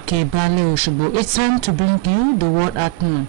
Okay, Bale Oshobo. It's time to bring you the word at noon.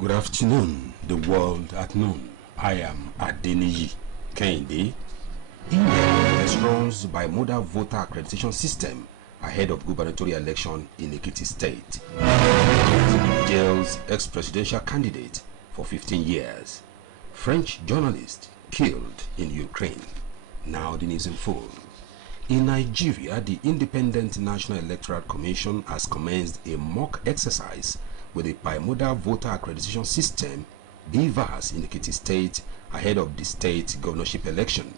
Good afternoon, the world at noon. I am Adeniji Kende. INEC runs by model voter accreditation system ahead of gubernatorial election in Ekiti State. Jails ex-presidential candidate for 15 years. French journalist killed in Ukraine. Now the news in full. In Nigeria, the Independent National Electoral Commission has commenced a mock exercise with a bimodal voter accreditation system, BVAS, in Ekiti State ahead of the state governorship election.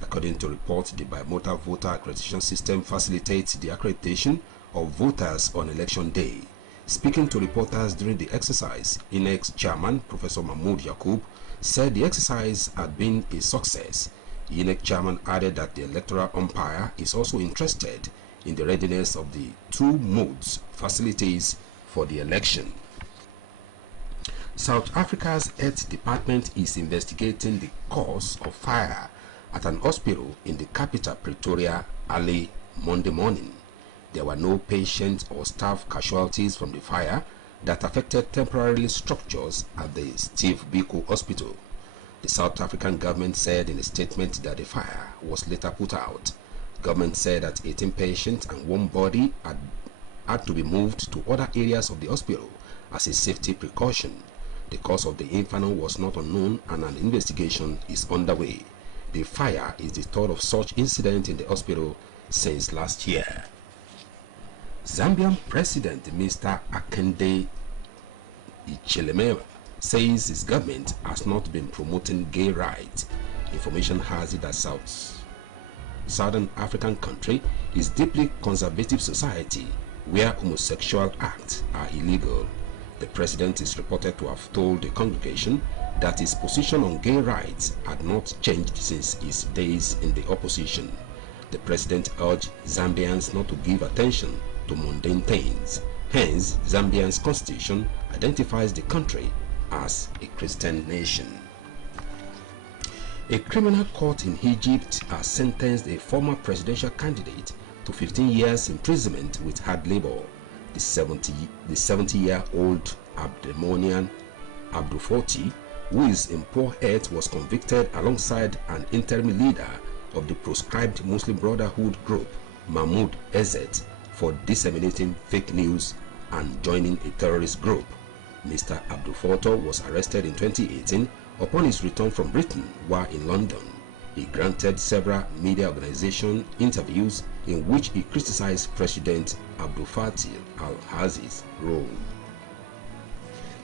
According to reports, the bimodal voter accreditation system facilitates the accreditation of voters on election day. Speaking to reporters during the exercise, INEC chairman Professor Mahmoud Yakub said the exercise had been a success. INEC chairman added that the electoral umpire is also interested in the readiness of the two modes facilities for the election. South Africa's Health Department is investigating the cause of fire at an hospital in the capital Pretoria early Monday morning. There were no patient or staff casualties from the fire that affected temporary structures at the Steve Biko Hospital. The South African government said in a statement that the fire was later put out. Government said that 18 patients and one body had to be moved to other areas of the hospital as a safety precaution. The cause of the inferno was not unknown and an investigation is underway. The fire is the third of such incident in the hospital since last year. Zambian President Mr. Akande Ichilema says his government has not been promoting gay rights. Information has it that Southern African country is deeply conservative society where homosexual acts are illegal. The president is reported to have told the congregation that his position on gay rights had not changed since his days in the opposition. The president urged Zambians not to give attention to mundane things. Hence, Zambia's constitution identifies the country as a Christian nation. A criminal court in Egypt has sentenced a former presidential candidate to 15 years imprisonment with hard labor. The 70-year-old Abdelmonian Abdulfoti, who is in poor health, was convicted alongside an interim leader of the proscribed Muslim Brotherhood group, Mahmoud Ezzet, for disseminating fake news and joining a terrorist group. Mr. Abdulfoto was arrested in 2018 upon his return from Britain while in London. He granted several media organization interviews in which he criticized President Abdul Fattah al-Sisi's role.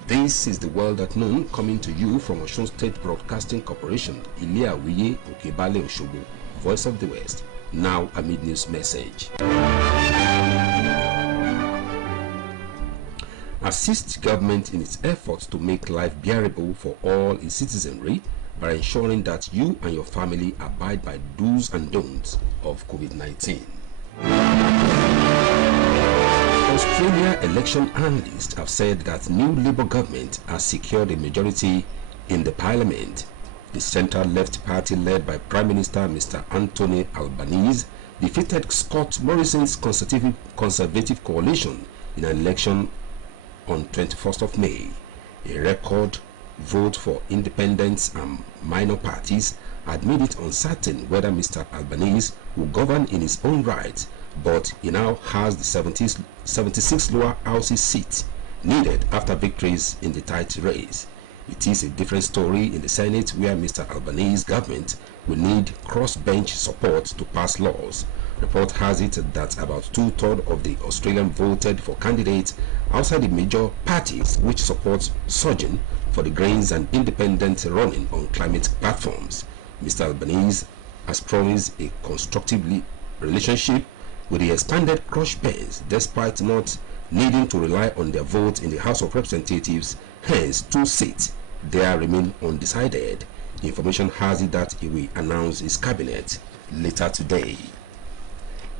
This is the world at noon, coming to you from Osun State Broadcasting Corporation, Ile-Awiye, Okebale Oshobo, Voice of the West. Now a mid-news message. Assist government in its efforts to make life bearable for all its citizenry by ensuring that you and your family abide by do's and don'ts of COVID-19. Australia election analysts have said that new Labour government has secured a majority in the parliament. The centre-left party led by Prime Minister Mr. Anthony Albanese defeated Scott Morrison's Conservative coalition in an election on 21st of May. A record vote for independents and minor parties had made it uncertain whether Mr. Albanese will govern in his own right, but he now has the 76 lower houses seats needed after victories in the tight race. It is a different story in the Senate, where Mr. Albanese's government will need cross-bench support to pass laws. Report has it that about 2/3 of the Australians voted for candidates outside the major parties, which support surging for the Greens and independents running on climate platforms. Mr. Albanese has promised a constructive relationship with the expanded crossbench, despite not needing to rely on their vote in the House of Representatives. Hence, 2 seats there remain undecided. Information has it that he will announce his cabinet later today.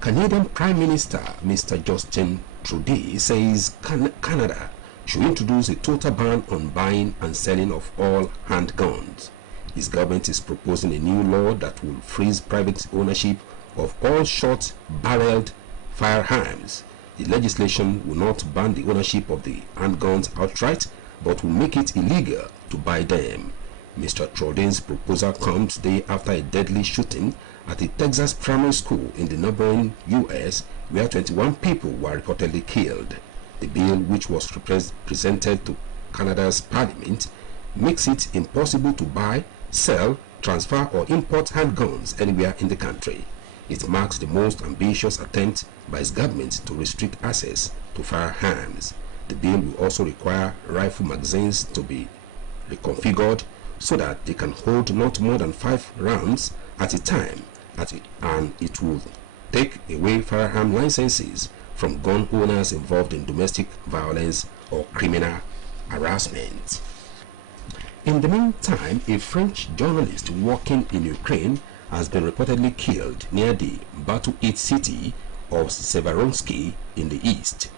Canadian Prime Minister Mr. Justin Trudeau says Canada should introduce a total ban on buying and selling of all handguns. His government is proposing a new law that will freeze private ownership of all short-barreled firearms. The legislation will not ban the ownership of the handguns outright, but will make it illegal to buy them. Mr. Trudeau's proposal comes day after a deadly shooting at a Texas primary school in the neighboring U.S., where 21 people were reportedly killed. The bill, which was presented to Canada's parliament, makes it impossible to buy, sell, transfer or import handguns anywhere in the country. It marks the most ambitious attempt by its government to restrict access to firearms. The bill will also require rifle magazines to be reconfigured so that they can hold not more than 5 rounds at a time, and it will take away firearm licenses from gun owners involved in domestic violence or criminal harassment. In the meantime, a French journalist working in Ukraine has been reportedly killed near the battle-hit city of Severonsky in the east.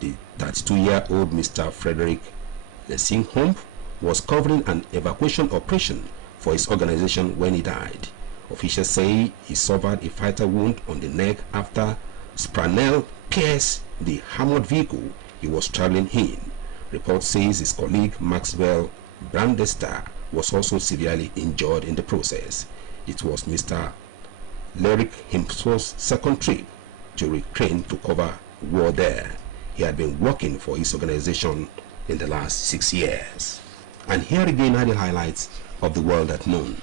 The 32-year-old Mr. Frederick Lesingholm was covering an evacuation operation for his organization when he died. Officials say he suffered a fatal wound on the neck after Spranel pierced the armored vehicle he was traveling in. Report says his colleague Maxwell Brandester was also severely injured in the process. It was Mr. Lyric himself's second trip to Ukraine to cover war there. He had been working for his organization in the last 6 years. And here again are the highlights of the world at noon.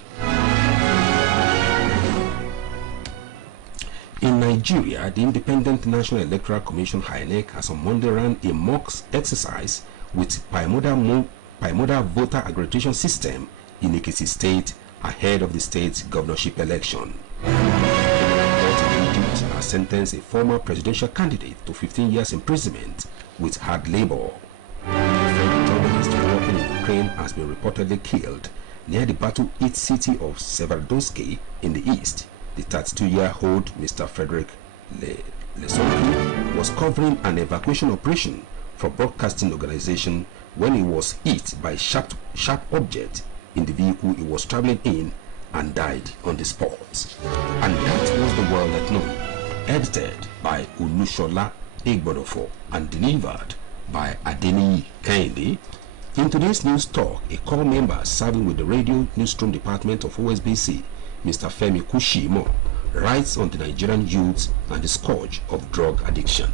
In Nigeria, the Independent National Electoral Commission (INEC) has on Monday ran a mock exercise with bimodal voter aggregation system in Ekiti State ahead of the state's governorship election. The court in Egypt has sentenced a former presidential candidate to 15 years imprisonment with hard labor. A French journalist working in Ukraine has been reportedly killed near the battle-hit city of Severodonetsk in the east. The 32-year-old Mr. Frederick Lesonki was covering an evacuation operation for broadcasting organization when he was hit by a sharp object in the vehicle he was traveling in and died on the spot. And that was the world at noon, edited by Ulushola Igbodofo and delivered by Adeni Kende. In today's news talk, a core member serving with the radio newsroom department of OSBC, Mr. Femi Kushimo, writes on the Nigerian youth and the scourge of drug addiction.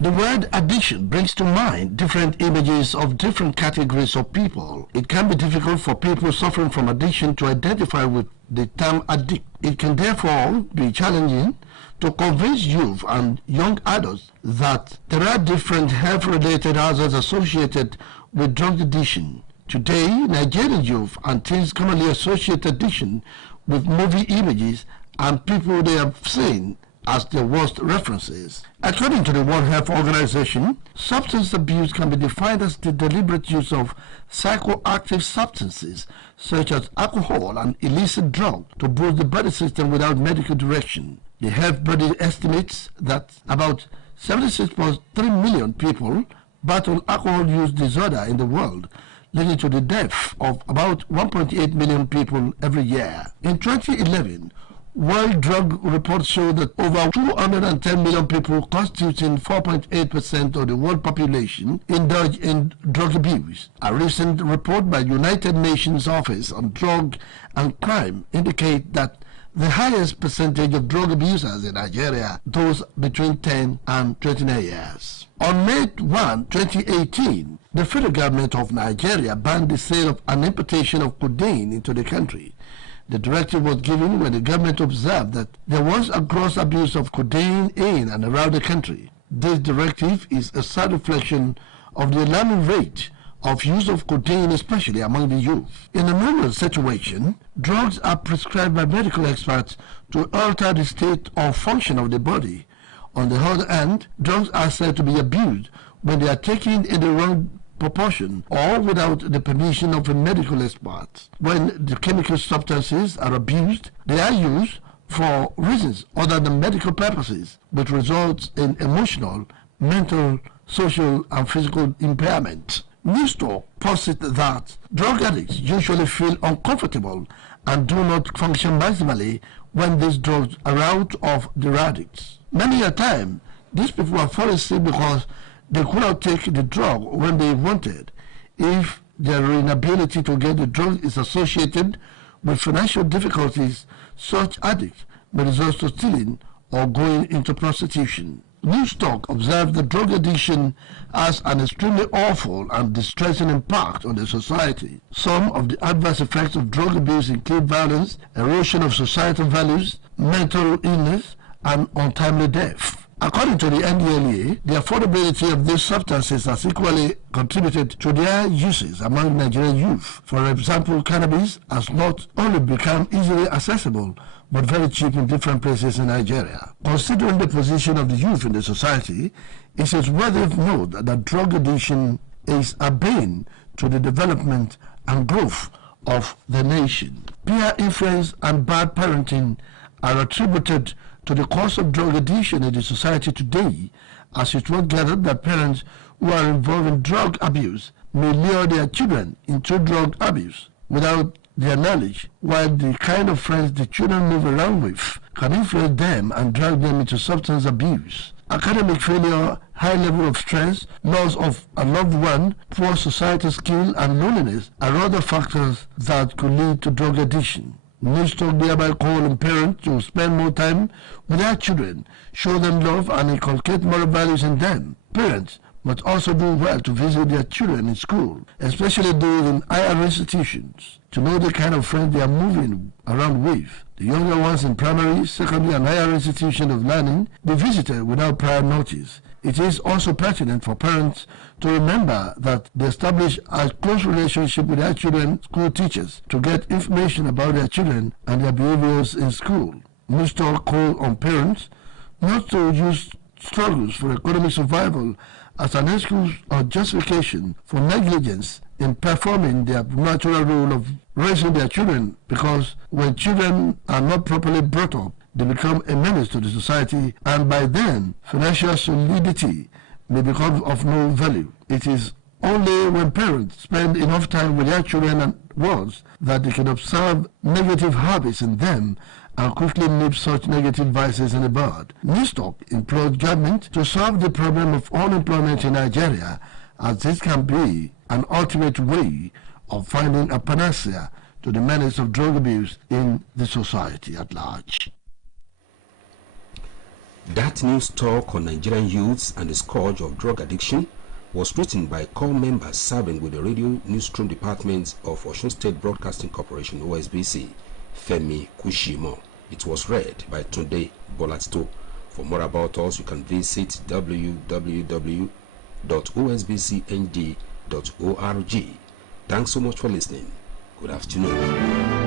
The word addiction brings to mind different images of different categories of people. It can be difficult for people suffering from addiction to identify with the term addict. It can therefore be challenging to convince youth and young adults that there are different health-related hazards associated with drug addiction. Today, Nigerian youth and teens commonly associate addiction with movie images and people they have seen as their worst references. According to the World Health Organization, substance abuse can be defined as the deliberate use of psychoactive substances such as alcohol and illicit drugs to boost the body system without medical direction. The health body estimates that about 76.3 million people battle alcohol use disorder in the world, leading to the death of about 1.8 million people every year. In 2011, World Drug reports show that over 210 million people, constituting 4.8% of the world population, indulge in drug abuse. A recent report by United Nations Office on Drug and Crime indicates that the highest percentage of drug abusers in Nigeria, those between 10 and 29 years. On May 1, 2018, the federal government of Nigeria banned the sale of and importation of codeine into the country. The directive was given when the government observed that there was a gross abuse of codeine in and around the country. This directive is a sad reflection of the alarming rate of use of codeine, especially among the youth. In a normal situation, drugs are prescribed by medical experts to alter the state or function of the body. On the other hand, drugs are said to be abused when they are taken in the wrong proportion or without the permission of a medical expert. When the chemical substances are abused, they are used for reasons other than medical purposes, which results in emotional, mental, social, and physical impairment. Newstalk posits that drug addicts usually feel uncomfortable and do not function maximally when these drugs are out of their addicts. Many a time, these people are falling sick because they could not take the drug when they wanted. If their inability to get the drug is associated with financial difficulties, such addicts may resort to stealing or going into prostitution. Newstalk observed that drug addiction has an extremely awful and distressing impact on the society. Some of the adverse effects of drug abuse include violence, erosion of societal values, mental illness, and untimely death. According to the NDLEA, the affordability of these substances has equally contributed to their uses among Nigerian youth. For example, cannabis has not only become easily accessible, but very cheap in different places in Nigeria. Considering the position of the youth in the society, it is worthy of note that drug addiction is a bane to the development and growth of the nation. Peer influence and bad parenting are attributed to the cause of drug addiction in the society today, as it was gathered that parents who are involved in drug abuse may lure their children into drug abuse without their knowledge, while the kind of friends the children move around with can influence them and drag them into substance abuse. Academic failure, high level of stress, loss of a loved one, poor societal skill, and loneliness are other factors that could lead to drug addiction. Newstalk thereby call on parents to spend more time with their children, show them love, and inculcate moral values in them. Parents must also do well to visit their children in school, especially those in higher institutions, to know the kind of friends they are moving around with. The younger ones in primary, secondary, and higher institutions of learning be visited without prior notice. It is also pertinent for parents to remember that they establish a close relationship with their children's school teachers to get information about their children and their behaviors in school. Newstalk call on parents not to use struggles for economic survival as an excuse or justification for negligence in performing their natural role of raising their children, because when children are not properly brought up, they become a menace to the society, and by then, financial solidity may become of no value. It is only when parents spend enough time with their children and ones that they can observe negative habits in them and quickly nip such negative vices in the bud. Newstalk implores government to solve the problem of unemployment in Nigeria, as this can be an ultimate way of finding a panacea to the menace of drug abuse in the society at large. That news talk on Nigerian youths and the scourge of drug addiction was written by core members serving with the radio newsroom department of Osun State Broadcasting Corporation (OSBC), Femi Kushimo. It was read by Tunde Bolatito. For more about us, you can visit www.osbcnd.org. Thanks so much for listening. Good afternoon.